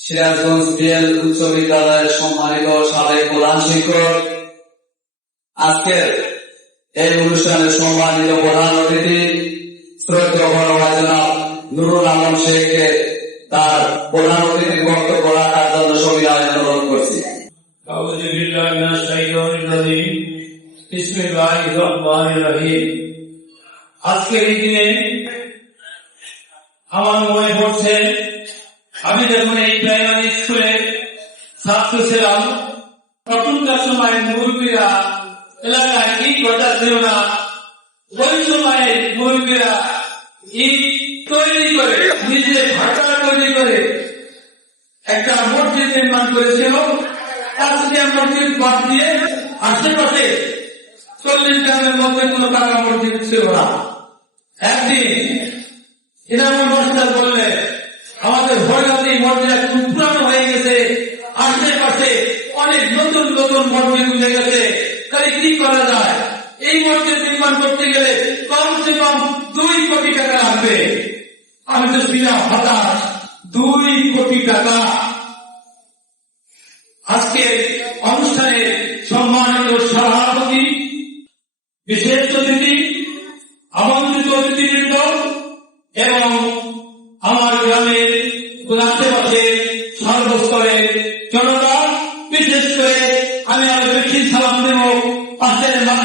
Sirajganj BL উচ্চ বিদ্যালয়ের সম্মানিত সাবেক প্রধান শিক্ষক। আজকের এই অনুষ্ঠানের সম্মানিত প্রধান অতিথি, শ্রদ্ধা জনাব নুরুল আলম শেখকে তার প্রধান অতিথি বক্তব্য রাখার জন্য সবিনয় অনুরোধ করছি। আজকের দিনে আমার মনে পড়ছে আমি যখন এই প্রাইমারি স্কুলে ছাত্র ছিলাম, তখনকার সময় মুরব্বীরা এলাকায় ইট কথা ছিল না, ওই সময় মুরব্বীরা তৈরি করে, নিজে ভাটা তৈরি করে, একটা মসজিদ নির্মাণ করেছিল। পাঁচটিয়া মসজিদ বাদ দিয়ে আশেপাশে চল্লিশ গ্রামের মধ্যে কোনো টাকা মসজিদ ছিল না। একদিন ইনামুল মাস্টার বললে আমাদের ভৈরবী মসজিদ একটু পুরানো হয়ে গেছে। আশেপাশে অনেক নতুন নতুন মসজিদ উঠে গেছে। তাই কি করা যায়? এই মসজিদ নির্মাণ করতে গেলে কমসে কম দুই কোটি টাকা লাগবে। আমি তো ছিলাম হতাশ, দুই কোটি টাকা। আজকে অনুষ্ঠানের সম্মানিত সভাপতি, বিশেষ অতিথি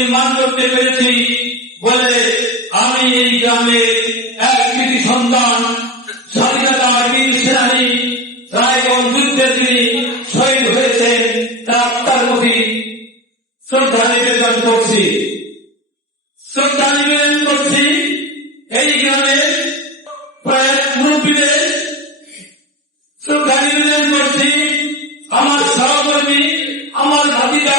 নির্মাণ করতে পেরেছি বলে আমি এই গ্রামে এক কৃতি সন্তান বীর রায়গঞ্জ যুদ্ধে তিনি শহীদ হয়েছেন, তার প্রতি শ্রদ্ধা নিবেদন করছি। শ্রদ্ধা নিবেদন করছি এই করছি আমার সহকর্মী, আমার ভাতিজা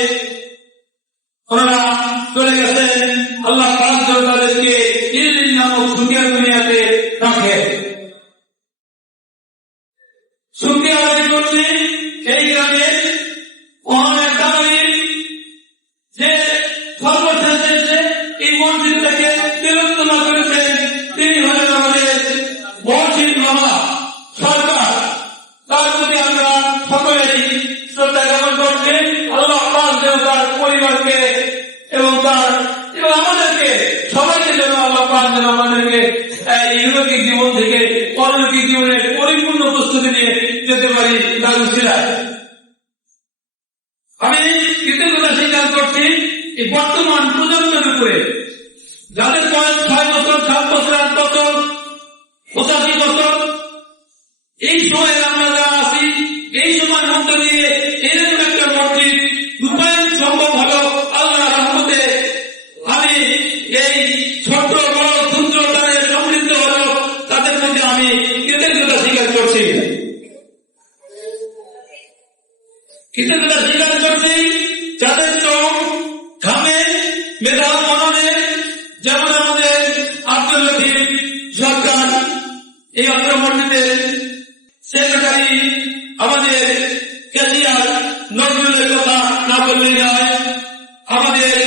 গ্রামে করেছেন তার প্রতি আমরা সকলেই শ্রদ্ধা তার পরিবারকে এবং তার এবং আমাদেরকে সবাইকে যেন আল্লাহ পাক যেন আমাদেরকে এই ইউরোপিক জীবন থেকে পরলৌকিক জীবনের পরিপূর্ণ প্রস্তুতি নিয়ে যেতে পারি আমি কৃতজ্ঞতা করছি এই বর্তমান প্রজন্মের উপরে, যাদের বয়স ছয় বছর, সাত বছর, আট বছর যেমন আমাদের আব্দুল লতিফ এই সেক্রেটারি আমাদের ক্যাশিয়ার নজরুলের কথা আমাদের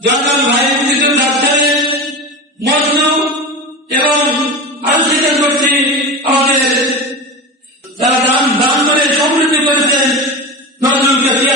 জয়নাল ভাই মুক্তিযোদ্ধা ডাক্তারের মজনু এবং আরও আমাদের যারা দান দান করে সমৃদ্ধি করেছেন নজরুল লতিফ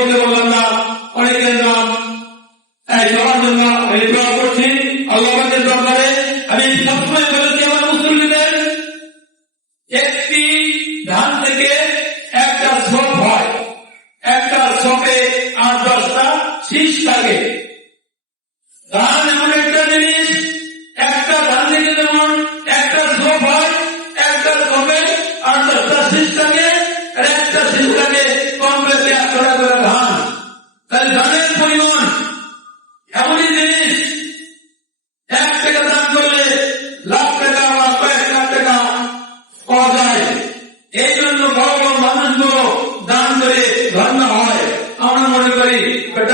থাকে ধান এমন একটা জিনিস, একটা ধান থেকে যেমন একটা ছোপ হয়, একটা ছোপে আট দশটা শীষ থাকে, আর একটা শীষ থাকে কম বেশি এক করে ধান। তাহলে ধানের পরিমাণ এমনই জিনিস, এক টাকা দান করলে লাখ টাকা বা কয়েক লাখ টাকা পাওয়া যায়। এই জন্য বড় বড় মানুষগুলো দান করে ধন্য হয়।